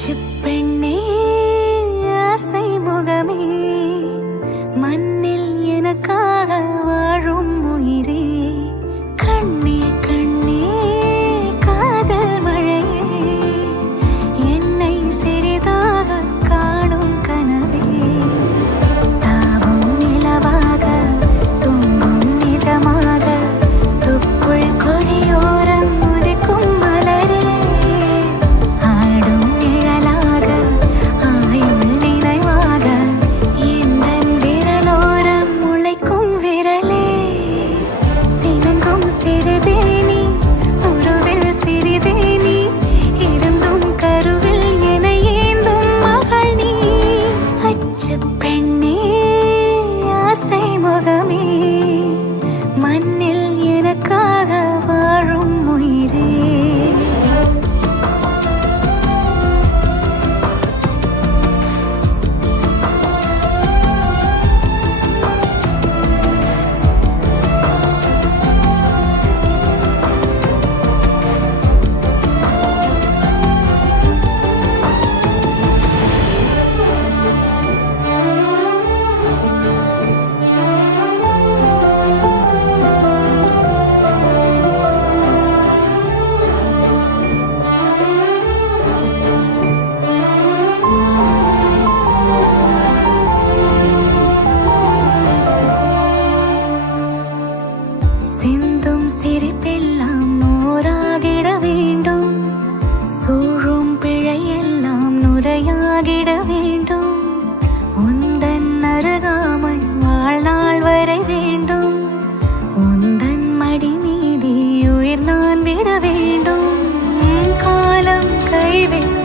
அச்சு பெண்ணே ஆசை முகமே மண்ணில் எனக்காக வாழும் உயிரே கண்ணே கண்ணே காதல் மழையே என்னை சிறிதாக காணும் கனவே தாவும் நிலவாக தூங்கும் நிஜமாக தொப்புள் கொடியோரம் உதிக்கும் மலரே ஆடும் நிழலாக ஆயுள் நினைவாக எந்தன் விரலோரம் முளைக்கும் விரலே சினங்கும் சிறுதேனி உருவில் சிறிதேனி இருந்தும் கருவில் என ஏந்தும் மகள் நீ அச்சு பெண்ணே ஆசை முகமே மண்ணில் எனக்காக வாழும் உயிரே சிந்தும் சிரிப்பெல்லாம் நூறாகிட வேண்டும் சூழும் பிழையெல்லாம் நுரையாகிட வேண்டும் உந்தன் அருகாமை வாழ்நாள் வரை வேண்டும் உந்தன் மடி மீதி உயிர் நான் விட வேண்டும் காலம் கைவிட்டு